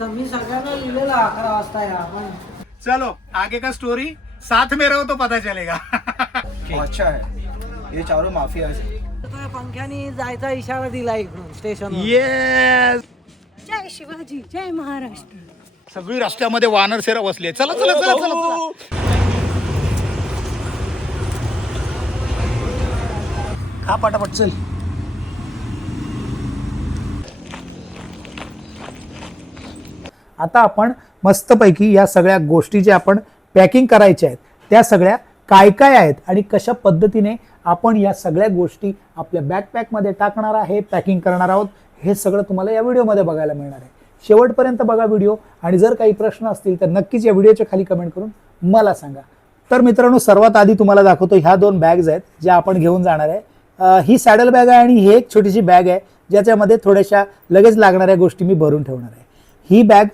मी सगळ्यांना लिहिलेलं 11 वाजता या पण चलो आगे का स्टोरी साथ में रहो तो पता चलेगा. अच्छा है, ये चारों माफिया है. पंख्याने जायचा इशारा दिला इकडून स्टेशन. येस. जय शिवाजी, जय महाराष्ट्र. सगळी रस्त्यामध्ये वानर सेरा बसले. चला चला चला चला चला. खा पटापट चल. आता आपण मस्तपैकी या सगळ्या गोष्टी ज्या आपण पॅकिंग करायच्या आहेत त्या सगळ्या काय काय आहेत आणि कशा पद्धतीने आपण या सगळ्या गोष्टी आपल्या बॅकपॅकमध्ये टाकणार आहे, पॅकिंग करणार आहोत, हे सगळं तुम्हाला या व्हिडिओमध्ये बघायला मिळणार आहे. शेवटपर्यंत बघा व्हिडिओ आणि जर काही प्रश्न असतील तर नक्कीच या व्हिडिओच्या खाली कमेंट करून मला सांगा. तर मित्रांनो, सर्वात आधी तुम्हाला दाखवतो ह्या 2 बॅग्स आहेत ज्या आपण घेऊन जाणार आहे. ही सॅडल बॅग आहे आणि ही एक छोटीशी बॅग आहे ज्याच्यामध्ये थोड्याशा लगेच लागणाऱ्या गोष्टी मी भरून ठेवणार आहे. ही बॅग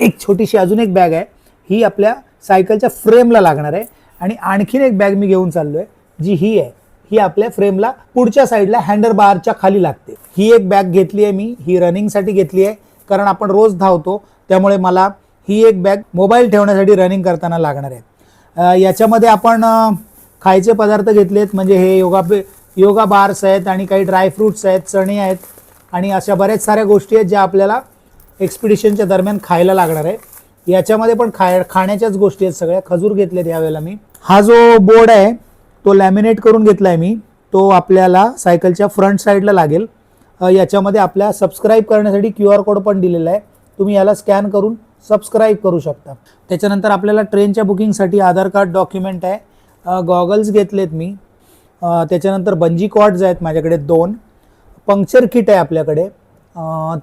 एक छोटीशी अजून एक बॅग आहे, ही आपल्या सायकलच्या फ्रेमला लागणार आहे. आणि आणखीन एक बॅग मी घेऊन चाललोय जी ही आहे, ही आपल्या फ्रेमला पुढच्या साईडला हँडल बारच्या खाली लागते. ही एक बॅग घेतली आहे मी, ही रनिंगसाठी घेतली आहे कारण आपण रोज धावतो, त्यामुळे मला ही एक बॅग मोबाईल ठेवण्यासाठी रनिंग करताना लागणार आहे. याच्यामध्ये आपण खायचे पदार्थ घेतलेत, म्हणजे हे योगा बार्स आहेत आणि काही ड्रायफ्रुट्स आहेत, चणे आहेत आणि अशा बऱ्याच साऱ्या गोष्टी आहेत ज्या आपल्याला एक्सपिडिशनच्या दरम्यान खायला लागणार आहे. याच्यामध्ये पण खाण्याच्याच गोष्टी आहेत सगळ्या. खजूर घेतलेत यावेळेला मी. हा जो बोर्ड आहे तो लॅमिनेट करून घेतला आहे मी, तो आपल्याला सायकलच्या फ्रंट साईडला लागेल. याच्यामध्ये आपल्या सबस्क्राईब करण्यासाठी QR कोड पण दिलेला आहे, तुम्ही याला स्कॅन करून सबस्क्राईब करू शकता. त्याच्यानंतर आपल्याला ट्रेनच्या बुकिंगसाठी आधार कार्ड डॉक्युमेंट आहे, गॉगल्स घेतलेत मी. त्याच्यानंतर बंजी कॉर्ड्स आहेत माझ्याकडे 2, पंक्चर किट आहे आपल्याकडे.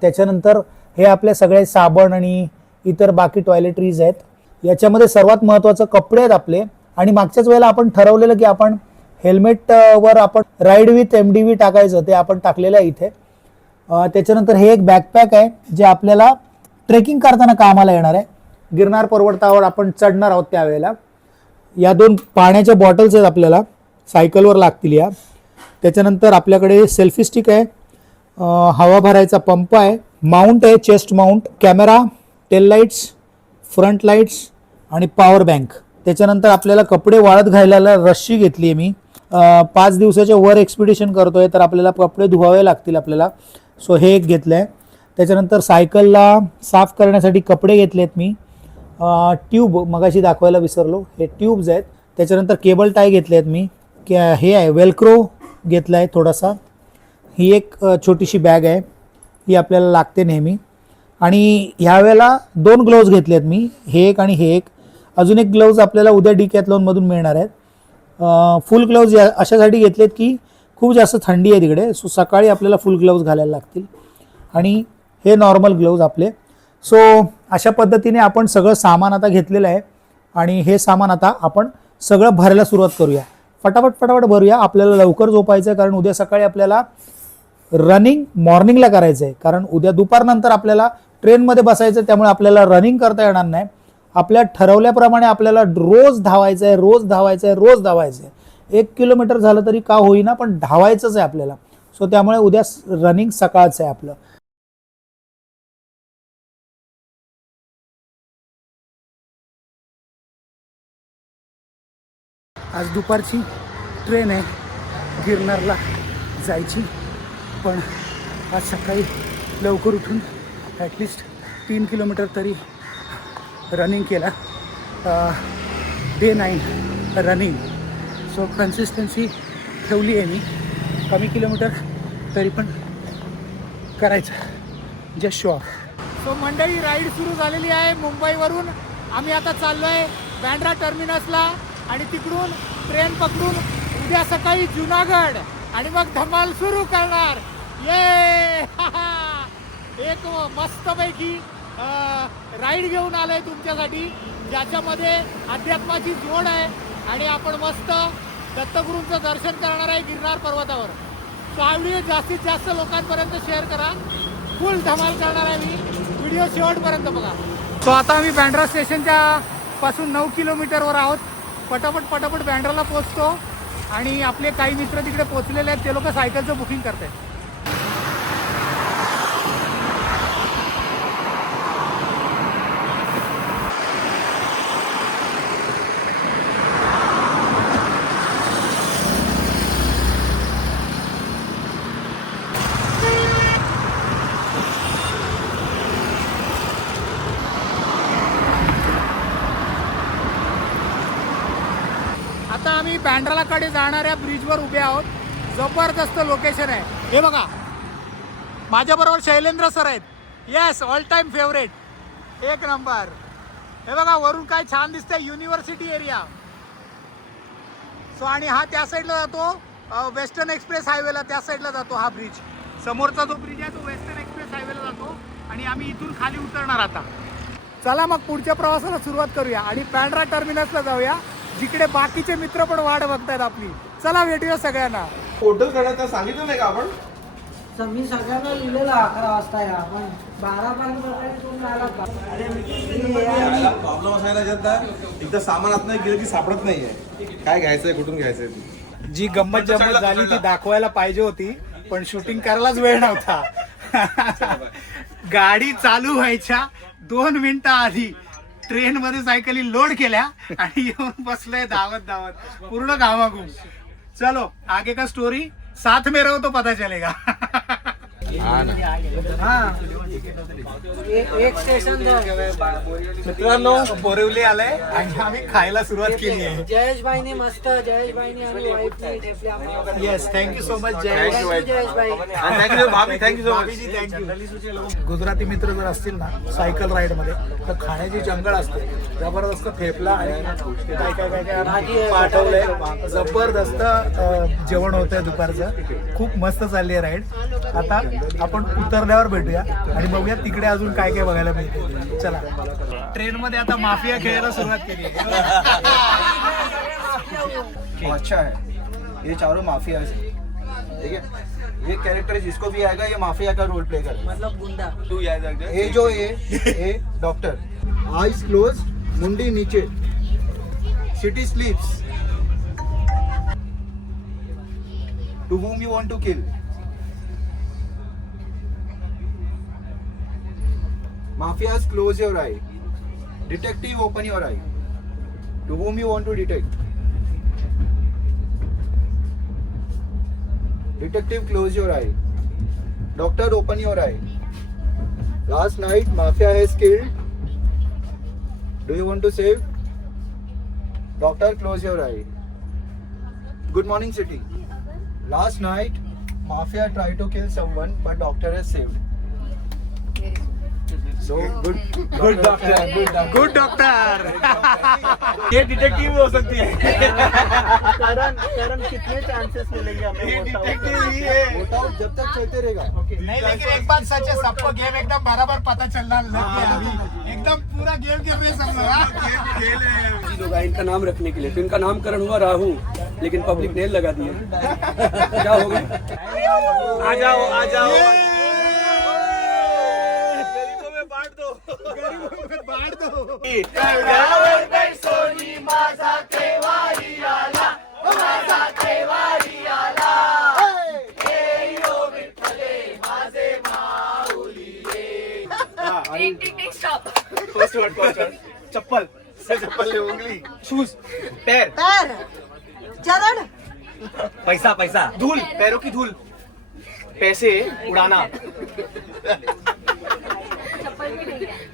त्याच्यानंतर हे आपले सगळे साबण आणि इतर बाकी टॉयलेटरीज आहेत. याच्यामध्ये सर्वात महत्त्वाचं कपडे आहेत आपले. आणि मागच्याच वेळेला आपण ठरवलेलं की आपण हेल्मेट वर आपण राईड विथ MDV टाकायचं, ते आपण टाकलेलं आहे इथे. त्याच्यानंतर हे एक बॅकपॅक आहे जे आपल्याला ट्रेकिंग करताना कामाला येणार आहे. गिरनार पर्वतावर आपण चढणार आहोत त्यावेळेला. या 2 पाण्याच्या बॉटल्स आहेत आपल्याला, सायकलवर लागतील या. त्याच्यानंतर आपल्याकडे सेल्फी स्टिक आहे, हवा भरायचा पंप आहे, माउंट आहे, chest mount, camera, tail lights, front lights आणि पॉवर बँक. त्याच्यानंतर आपल्याला कपडे वाळत घालायला रश्शी घेतली आहे मी. 5 दिवसाच्या वर एक्सपिडिशन करतोय तर आपल्याला कपडे धुवावे लागतील आपल्याला, सो हे एक घेतलं आहे. त्याच्यानंतर सायकलला साफ करण्यासाठी कपडे घेतलेत मी. ट्यूब मगाशी दाखवायला विसरलो, हे ट्यूब्स आहेत. त्याच्यानंतर केबल टाय घेतले आहेत मी. हे आहे वेलक्रो घेतला आहे थोडासा. ही एक छोटीशी बॅग आहे, ही आपल्याला लागते नेहमी. आणि ह्यावेळेला 2 ग्लोव्ज घेतले आहेत मी, हे एक आणि हे एक. अजून एक ग्लोव्ज आपल्याला उद्या डिकॅथलॉनमधून मिळणार आहेत. फुल ग्लोव्ज अशासाठी घेतलेत की खूप जास्त थंडी आहे तिकडे, सो सकाळी आपल्याला फुल ग्लोव्ज घालायला लागतील. आणि हे नॉर्मल ग्लोव्ज आपले. सो अशा पद्धतीने आपण सगळं सामान आता घेतलेलं आहे आणि हे सामान आता आपण सगळं भरायला सुरुवात करूया. फटाफट भरूया. आपल्याला लवकर झोपायचं आहे कारण उद्या सकाळी आपल्याला रनिंग मॉर्निंगला करायचं आहे. कारण उद्या दुपारनंतर आपल्याला ट्रेनमध्ये बसायचं, त्यामुळे आपल्याला रनिंग करता येणार नाही. आपल्या ठरवल्याप्रमाणे आपल्याला रोज धावायचं आहे. 1 किलोमीटर झालं तरी का होईना, पण धावायचंच आहे आपल्याला. सो त्यामुळे उद्या रनिंग सकाळचं आहे आपलं. आज दुपारची ट्रेन आहे गिरनारला जायची, पण आज सकाळी लवकर उठून ॲटलिस्ट 3 किलोमीटर तरी रनिंग केला. Day 9 running. सो कन्सिस्टन्सी ठेवली आहे मी. कमी किलोमीटर तरी पण करायचं, जस्ट शुअर. सो मंडळी, राईड सुरू झालेली आहे मुंबईवरून. आम्ही आता चाललो आहे बँड्रा टर्मिनसला आणि तिकडून ट्रेन पकडून उद्या सकाळी जुनागड आणि मग धमाल सुरू करणार. ये एक मस्तपैकी राईड घेऊन आलोय तुमच्यासाठी, ज्याच्यामध्ये अध्यात्माची जोड आहे आणि आपण मस्त दत्तगुरूंचं दर्शन करणार आहे गिरनार पर्वतावर. तो हा व्हिडिओ जास्तीत जास्त लोकांपर्यंत शेअर करा. फुल धमाल करणार आहे मी, व्हिडिओ शेवटपर्यंत बघा. तो आता आम्ही बँड्रा स्टेशनच्या पासून 9 किलोमीटरवर आहोत. पटापट बँड्राला पोहोचतो आणि आपले काही मित्र तिकडे पोहोचलेले आहेत, ते लोक सायकलचं बुकिंग करतात. बँड्रालाकडे जाणाऱ्या ब्रिजवर उभे आहोत. जबरदस्त लोकेशन आहे. हे बघा माझ्याबरोबर शैलेंद्र सर आहेत. येस, ऑल टाइम फेवरेट, एक नंबर. हे बघा वरून काय छान दिसतंय, युनिव्हर्सिटी एरिया. सो आणि हा त्या साईडला जातो वेस्टर्न एक्सप्रेस हायवेला, त्या साईडला जातो हा ब्रिज. समोरचा जो ब्रिज आहे तो वेस्टर्न एक्सप्रेस हायवेला जातो आणि आम्ही इथून खाली उतरणार आता. चला मग पुढच्या प्रवासाला सुरुवात करूया आणि बँड्रा टर्मिनसला जाऊया, जिकडे बाकीचे मित्र पण वाट बघतायत आपली. चला भेटूया सगळ्यांना. होटल करायचं सांगितलं नाही का आपण? तर मी सगळ्यांना लिहिलेलं 11 वाजता या, पण 12 पर्यंत तुम्ही आलात का? प्रॉब्लेम असायला त्याच्यात एकदा सामान आत नाही गेलं की सापडत नाहीये. काय घ्यायचंय, कुठून घ्यायचंय ते. जी गंमत जम्मत झाली ती दाखवायला पाहिजे होती, पण शूटिंग करायलाच वेळ नव्हता. गाडी चालू व्हायच्या 2 मिनिटं आधी ट्रेन मध्ये सायकली लोड केल्या आणि येऊन बसलोय धावत धावत पूर्ण घामाघूम. चलो आगे का स्टोरी साथ में रहो तो पता चलेगा. एक स्टेशन मित्रांनो बोरिवली आलंय आणि आम्ही खायला सुरुवात केली आहे. जयेशबाईने मस्त, जयेशबाईनी आणि वाईफने ठेपले आम्हाला. Yes, thank you so much Jay. जयेशबाई. थँक्यू भाभी, thank you so much. Thank you. Gujarati मित्र जर असतील ना सायकल राईड मध्ये, तर खाण्याची जंगल असते. जबरदस्त थेपला आणि काय काय काय काय पाठवलंय. जबरदस्त जेवण होतंय दुपारचं. खूप मस्त चालली आहे राईड. आता आपण उतरल्यावर भेटूया आणि बघूया तिकडे अजून काय काय बघायला मिळते. चला. ट्रेन मध्ये आता माफिया खेळायला सुरुवात केली आहे. अच्छा है, ये चारों माफिया है. ठीक है, ये कैरेक्टर जिसको भी आएगा ये माफिया का रोल प्ले करेगा. मतलब गुंडा. ये जो ये डॉक्टर, आईज क्लोज, मुंडी नीचे, city sleeps. To whom you want to kill? Mafias, close your eye. Detective, open your eye. To whom you want to detect? Detective, close your eye. Doctor, open your eye. Last night, Mafia has killed. Do you want to save? Doctor, close your eye. Good morning, city. Last night, Mafia tried to kill someone, but doctor has saved. So good doctor. Good doctor. ये detective भी हो सकती है. कारण कितने chances मिलेंगे हमें? Detective ही है. बताओ, जब तक चलते रहेगा. नहीं, लेकिन एक बात सच है, सबको गेम एकदम बराबर पता चलना लग गया अभी. एकदम पूरा गेम खेल रहे सब लोग. जी लोग आए इनका नाम रखने के लिए, तो इनका नामकरण हुआ राहु, लेकिन पब्लिक नेल लगा दिए. क्या हो गया? आ जाओ, आ जाओ. बांट दो. चप्पल से उंगली, शूज, पैर, चरण. पैसा, पैसा, धूल, पैरों की धूल, पैसे उड़ाना,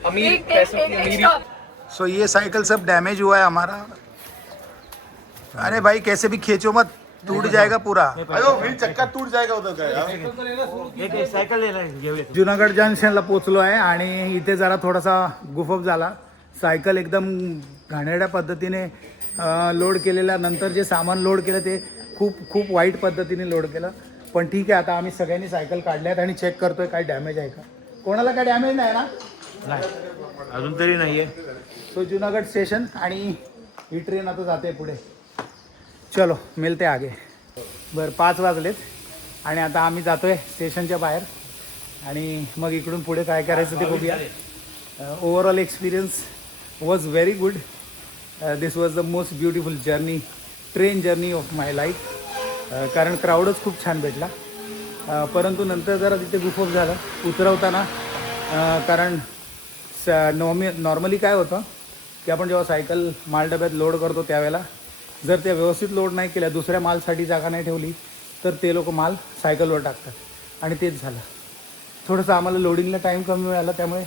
अमीर, पैसों की अमीरी. सो ये साइकिल सब डैमेज हुआ है हमारा. अरे भाई कैसे भी खींचो मत, टूट जाएगा पूरा. अयो व्हील चक्का टूट जाएगा उधर का यार. सायकल ले. जुनागड जंक्शनला पोचलो आहे आणि इथे जरा थोडासा गुफअप झाला. सायकल एकदम घाणेरड्या पद्धतीने लोड केलेल्या नंतर जे सामान लोड केलं ते खूप वाईट पद्धतीने लोड केलं. पण ठीक आहे, आता आम्ही सगळ्यांनी सायकल काढल्यात आणि चेक करतोय काय डॅमेज आहे का. कोणाला काय डॅमेज नाही ना? अजून तरी नाहीये. सो जुनागड स्टेशन आणि ही ट्रेन आता जाते पुढे. चलो मिळते आगे. बरं 5 वाजलेत आणि आता आम्ही जातोय स्टेशनच्या बाहेर आणि मग इकडून पुढे काय करायचं ते बघूया. Overall experience was very good. This was the most beautiful journey, train journey of my life. कारण क्राऊडच खूप छान भेटला. परंतु नंतर जरा तिथे गुफअप झालं उतरवताना. कारण नॉर्मली काय होतं की आपण जेव्हा सायकल मालडब्यात लोड करतो त्यावेळेला जर त्या व्यवस्थित लोड नाही केल्या, दुसऱ्या मालसाठी जागा नाही ठेवली, तर ते लोक माल सायकलवर टाकतात आणि तेच झालं. थोडंसं आम्हाला लोडिंगला टाईम कमी मिळाला, त्यामुळे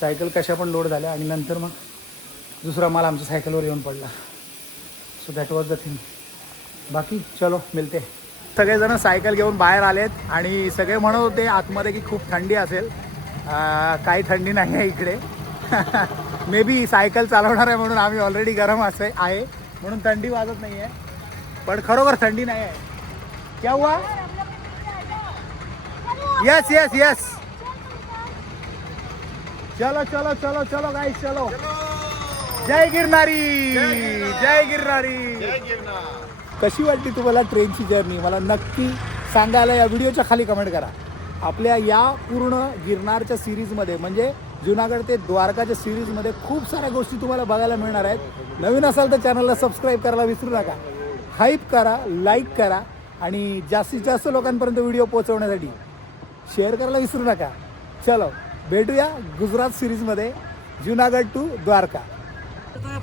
सायकल कशा पण लोड झाल्या आणि नंतर मग दुसरा माल आमच्या सायकलवर येऊन पडला. So that was the thing. बाकी चलो मिळते. सगळेजण सायकल घेऊन बाहेर आलेत आणि सगळे म्हणत होते आतमध्ये की खूप थंडी असेल. काही थंडी नाही आहे इकडे. मे बी सायकल चालवणार आहे म्हणून आम्ही ऑलरेडी गरम आहे म्हणून थंडी वाजत नाही आहे, पण खरोखर थंडी नाही आहे. क्या हुआ? Yes yes yes. चलो चलो चलो चलो गाइस चलो. जय गिरनारी, जय गिरनारी. कशी वाटली तुम्हाला ट्रेनची जर्नी मला नक्की सांगायला या व्हिडिओच्या खाली कमेंट करा. आपल्या या पूर्ण गिरनारच्या सिरीजमध्ये म्हणजे जुनागड ते द्वारकाच्या सिरीजमध्ये खूप साऱ्या गोष्टी तुम्हाला बघायला मिळणार आहेत. नवीन असाल तर चॅनलला सबस्क्राईब करायला विसरू नका. हाईप करा, लाईक करा आणि जास्तीत जास्त लोकांपर्यंत व्हिडिओ पोहोचवण्यासाठी शेअर करायला विसरू नका. चलो भेटूया गुजरात सिरीजमध्ये जुनागड टू द्वारका.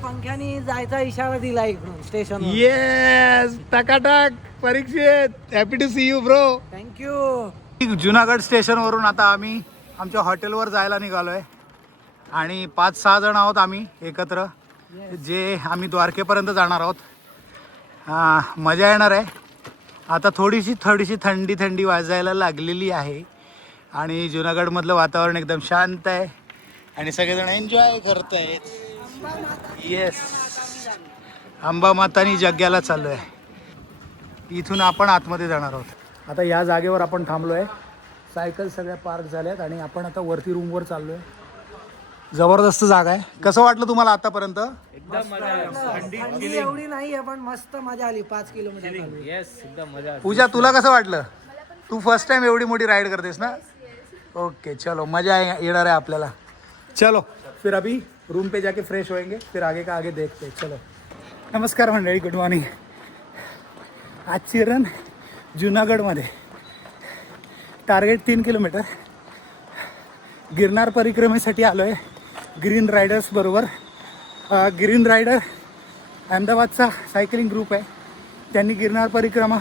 पंख्याने जायचा इशारा दिला इकडून स्टेशन. येस टकाटक. Parikshit happy to see you bro. Thank you. Junagadh स्टेशनवरून आता आम्ही आमच्या हॉटेलवर जायला निघालो आहे आणि 5-6 जण आहोत आम्ही एकत्र, जे आम्ही द्वारकेपर्यंत जाणार आहोत. मजा येणार आहे. आता थोडीशी थंडी वाजायला लागलेली आहे आणि जुनागडमधलं वातावरण एकदम शांत आहे आणि सगळेजण एन्जॉय करत आहेत. येस, अंबा मातानी जग्याला चाललो आहे. इथून आपण आतमध्ये जाणार आहोत. आता या जागेवर आपण थांबलो आहे. सायकल सगळ्या पार्क झाल्यात आणि आपण आता वरती रूमवर चाललो आहे. जबरदस्त जागा आहे. कसं वाटलं तुम्हाला आतापर्यंत? थंडी एवढी नाही आहे पण मस्त मजा आली. 5 किलोमीटर. पूजा तुला कसं वाटलं? तू फर्स्ट टाइम एवढी मोठी राईड करतेस ना? ओके चलो मजा येणार आहे आपल्याला. चलो फिर अभी रूम पे जाके फ्रेश होएंगे, फिर आगे का आगे देखते हैं. चलो. नमस्कार मंडळी, गुड मॉर्निंग. आजची रन जुनागडमध्ये. Target 3 kilometre. गिरनार परिक्रमेसाठी आलो आहे ग्रीन रायडर्स बरोबर. ग्रीन रायडर अहमदाबादचा सायकलिंग ग्रुप आहे. त्यांनी गिरनार परिक्रमा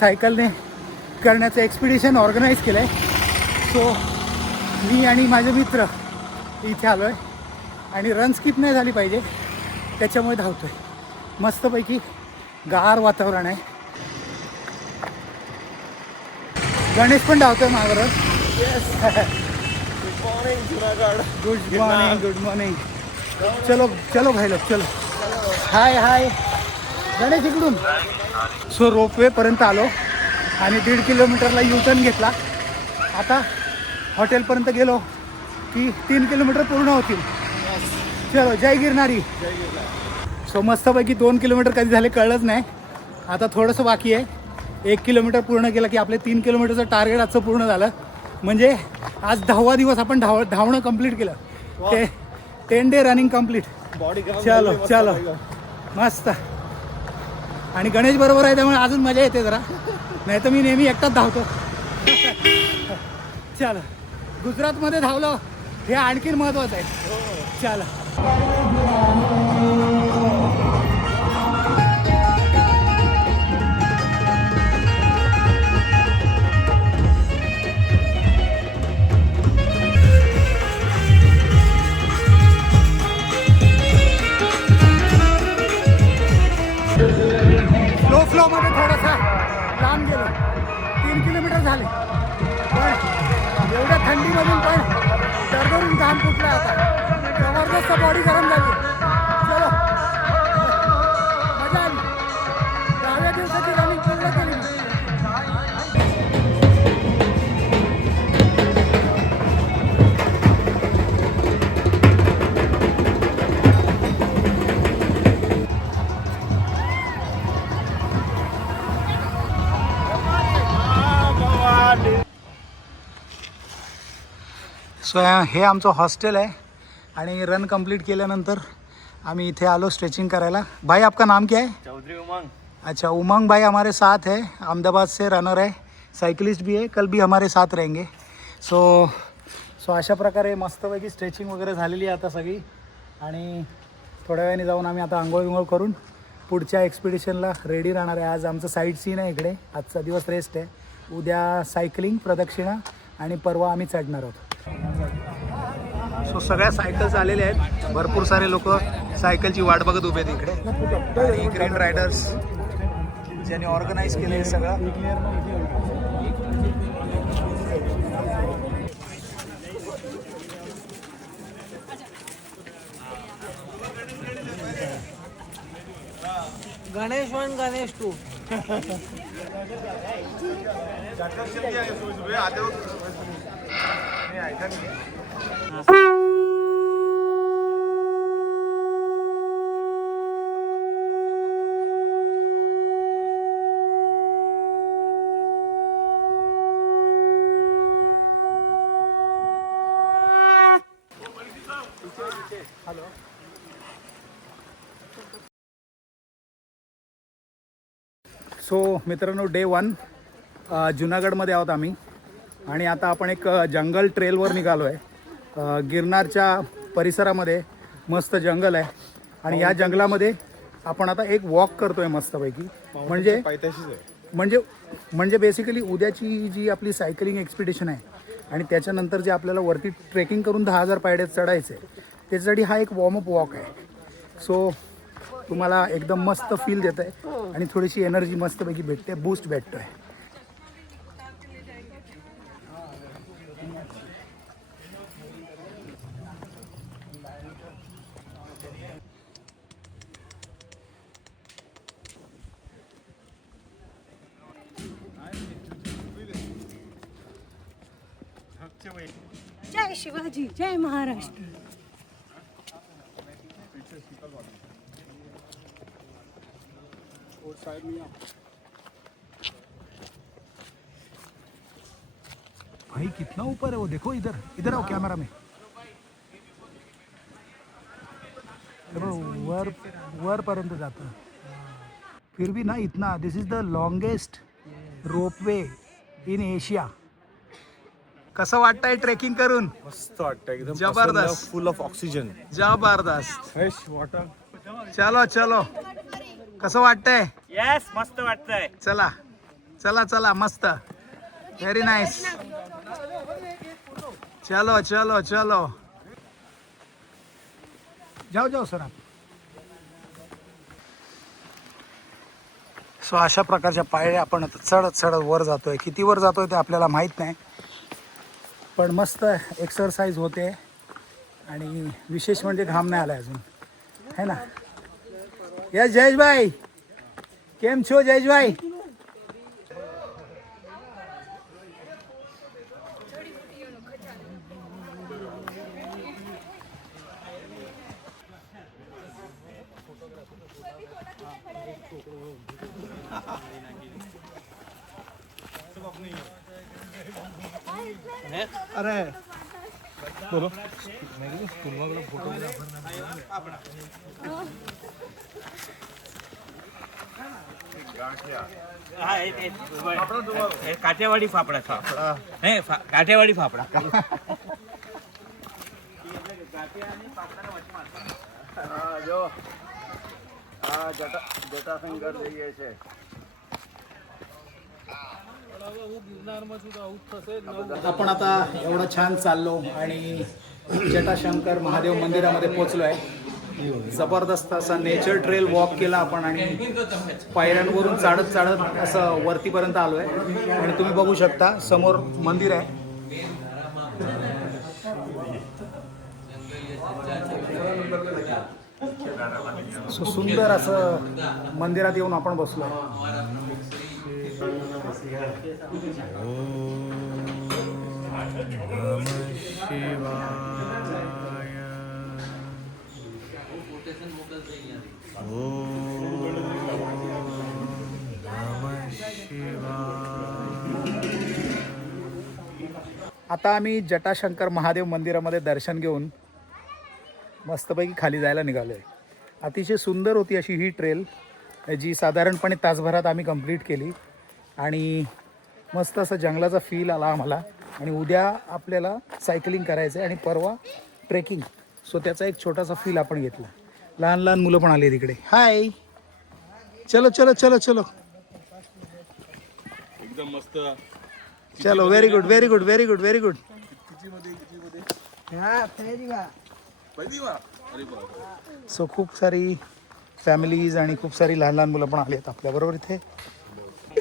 सायकलने करण्याचं एक्सपिडिशन ऑर्गनाईज केलं आहे. सो मी आणि माझे मित्र इथे आलो आहे आणि रन स्किप नाही झाली पाहिजे त्याच्यामुळे धावतो आहे. मस्तपैकी गार वातावरण आहे. गणेश पण धावतोय माझ्याबरोबर. Good morning. चलो चलो भाई लोग चलो. हाय गणेश इकडून. सो रोपवेपर्यंत आलो आणि 1.5 किलोमीटरला युटर्न घेतला. आता हॉटेलपर्यंत गेलो की 3 किलोमीटर पूर्ण होतील. चलो जय गिरनारी. सो मस्तपैकी 2 किलोमीटर कधी झाले कळलंच नाही. आता थोडंसं बाकी आहे. 1 किलोमीटर पूर्ण केलं की आपले 3 किलोमीटरचं टार्गेट आजचं पूर्ण झालं. म्हणजे आज 10वा दिवस आपण धावणं कंप्लीट केलं. 10 डे रनिंग कंप्लीट. चलो चलो मस्त. आणि गणेश बरोबर आहे त्यामुळे अजून मजा येते जरा, नाही तर मी नेहमी एकटाच धावतो. चला गुजरातमध्ये धावलो हे आणखीन महत्त्वाचं आहे. चला फ्लोमध्ये थोडासा लांब गेलो. 3 किलोमीटर झाले पण एवढ्या थंडीमधून पण दरदरून घाम फुटला. आता जबरदस्त बॉडी गरम झाली. चलो मजा आली. 10व्या दिवसाची रनिंग पूर्ण केली. सो हे आमचं हॉस्टेल आहे आणि रन कंप्लीट केल्यानंतर आम्ही इथे आलो स्ट्रेचिंग करायला. भाई आपका नाम क्या है? चौधरी उमंग. अच्छा उमंग भाई हमारे साथ है. अहमदाबाद से रनर है, साइकिलिस्ट भी है. कल भी हमारे साथ रहेंगे. सो अशा प्रकारे मस्तपैकी स्ट्रेचिंग वगैरे झालेली आहे आता सगळी. आणि थोड्या वेळाने जाऊन आम्ही आता आंघोळ करून पुढच्या एक्सपिडिशनला रेडी राहणार आहे. आज आमचं साईट सीन आहे इकडे. आजचा दिवस रेस्ट आहे. उद्या सायकलिंग प्रदक्षिणा आणि परवा आम्ही चढणार आहोत. सो सगळ्या सायकल्स आलेल्या आहेत. भरपूर सारे लोक सायकलची वाट बघत उभे आहेत इकडे. आणि ग्रीन रायडर्स ज्याने ऑर्गनाईज केलं हे सगळं. गणेश 1 गणेश 2. सो मित्रांनो, डे 1 जुनागडमध्ये आहोत आम्ही आणि आता आपण एक जंगल ट्रेलवर निघालो आहे. गिरनारच्या परिसरामध्ये मस्त जंगल आहे आणि या जंगलामध्ये आपण आता एक वॉक करतो आहे मस्तपैकी. म्हणजे बेसिकली उद्याची जी आपली सायकलिंग एक्सपिडिशन आहे आणि त्याच्यानंतर जे आपल्याला वरती ट्रेकिंग करून 10,000 पायऱ्या चढायचं आहे त्याच्यासाठी हा एक वॉर्मअप वॉक आहे. सो तुम्हाला एकदम मस्त फील देत आहे आणि थोडीशी एनर्जी मस्तपैकी भेटते, बूस्ट भेटतो आहे. जय शिवाजी, जय महाराष्ट्र. भाई कितना ऊपर है वो, देखो इधर इधर आओ कैमरा में. वर वर पर्यंत जातं. फिर भी ना इतना, this is the longest ropeway in Asia. कसं वाटतंय ट्रेकिंग करून? मस्त वाटतं एकदम. जबरदस्त. Full of oxygen. जबरदस्त. Fresh water. चलो चलो, कसं वाटतंय? यस, मस्त वाटतंय. चला चला चला, मस्त, व्हेरी नाईस. चलो चलो चलो, जाओ जाओ सर आप. सो अशा प्रकारच्या पायऱ्या आपण आता चढत चढत वर जातोय. किती वर जातोय ते आपल्याला माहीत नाही, पण मस्त एक्सरसाइज होते आणि विशेष म्हणजे घाम नाही आला अजून, है ना. यस जयेशभाई, केम छो जयेशभाई? अरे बोलो. काठेवाडी फाफडा. नाही, काठेवाडी फाफडा. जटाशंकर जઈએ છે. आपण आता एवढं छान चाललो आणि जटाशंकर महादेव मंदिरामध्ये पोहोचलो आहे. जबरदस्त असा नेचर ट्रेल वॉक केला आपण आणि पायऱ्यांवरून चालत चालत असं वरतीपर्यंत आलो आहे आणि तुम्ही बघू शकता समोर मंदिर आहे. सो सुंदर असं मंदिरात येऊन आपण बसलो आहे. आता आम्ही जटाशंकर महादेव मंदिरामध्ये दर्शन घेऊन मस्तपैकी खाली जायला निघालो आहे. अतिशय सुंदर होती अशी ही ट्रेल, जी साधारणपणे तासभरात आम्ही कंप्लीट केली आणि मस्त असं जंगलाचा फील आला आम्हाला. आणि उद्या आपल्याला सायकलिंग करायचं आहे आणि परवा ट्रेकिंग. सो त्याचा एक छोटासा फील आपण घेतला. लहान लहान मुलं पण आली तिकडे. हाय, चलो चलो चलो चलो, एकदम मस्त. चलो, very good very good very good very good. So खूप सारी फॅमिलीज आणि खूप सारी लहान लहान मुलं पण आली आहेत आपल्याबरोबर इथे.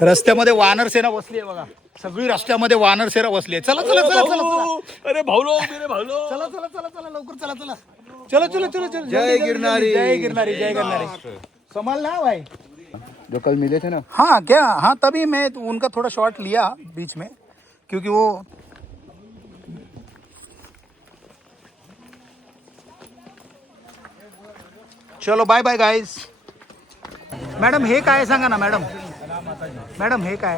रस्त्यामध्ये वानर सेना बसली आहे बघा, सगळी रस्त्यामध्ये वानर सेना बसली आहे. चला चला चला चला चला. अरे भावलो मेरे भावलो. चला चला चला चला लवकर चला चला. चलो चलो चलो चलो. जय गिरनारी. जय गिरनारी, जय गिरनारी. संभाल ना भाई. जो कल मिले थे ना, हाँ क्या, हाँ तभी मैं उनका थोड़ा शॉट लिया बीच में, क्योंकि वो चलो बाय बाय गाइस. मॅडम हे काय सांगा ना मॅडम. मॅडम हे काय.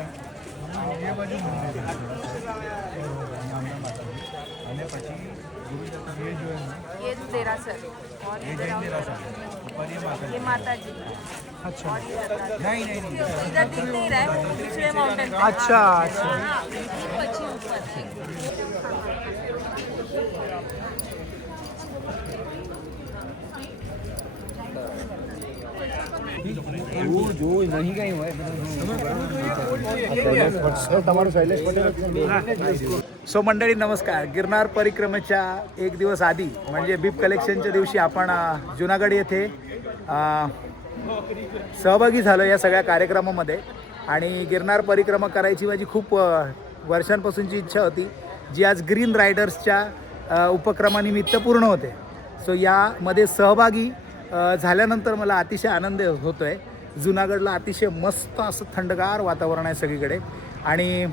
ये देरासर और ये माता जी. अच्छा इधर दिख नहीं रहा है, वो दूसरे माउंटेन. अच्छा अच्छा. हाँ, पची ऊपर है. सो मंडळी नमस्कार. गिरनार परिक्रमेच्या एक दिवस आधी म्हणजे बीप कलेक्शनच्या दिवशी आपण जुनागड येथे सहभागी झालो या सगळ्या कार्यक्रमामध्ये. आणि गिरनार परिक्रमा करायची माझी खूप वर्षांपासूनची इच्छा होती, जी आज ग्रीन रायडर्सच्या उपक्रमानिमित्त पूर्ण होते. सो यामध्ये सहभागी झाल्यानंतर मला अतिशय आनंद होतो आहे. जुनागडला अतिशय मस्त असं थंडगार वातावरण आहे सगळीकडे आणि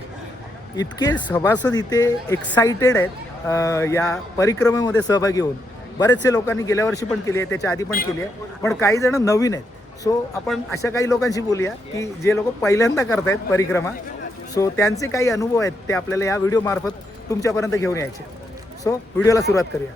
इतके सभासद इथे एक्साइटेड आहेत या परिक्रमेमध्ये सहभागी होऊन. बरेचसे लोकांनी गेल्या वर्षी पण केली आहे, त्याच्या आधी पण केली आहे, पण काही जण नवीन आहेत. सो आपण अशा काही लोकांशी बोलूया की जे लोक पहिल्यांदा करत आहेत परिक्रमा. सो त्यांचे काही अनुभव आहेत ते आपल्याला या व्हिडिओमार्फत तुमच्यापर्यंत घेऊन यायचे. सो व्हिडिओला सुरुवात करूया.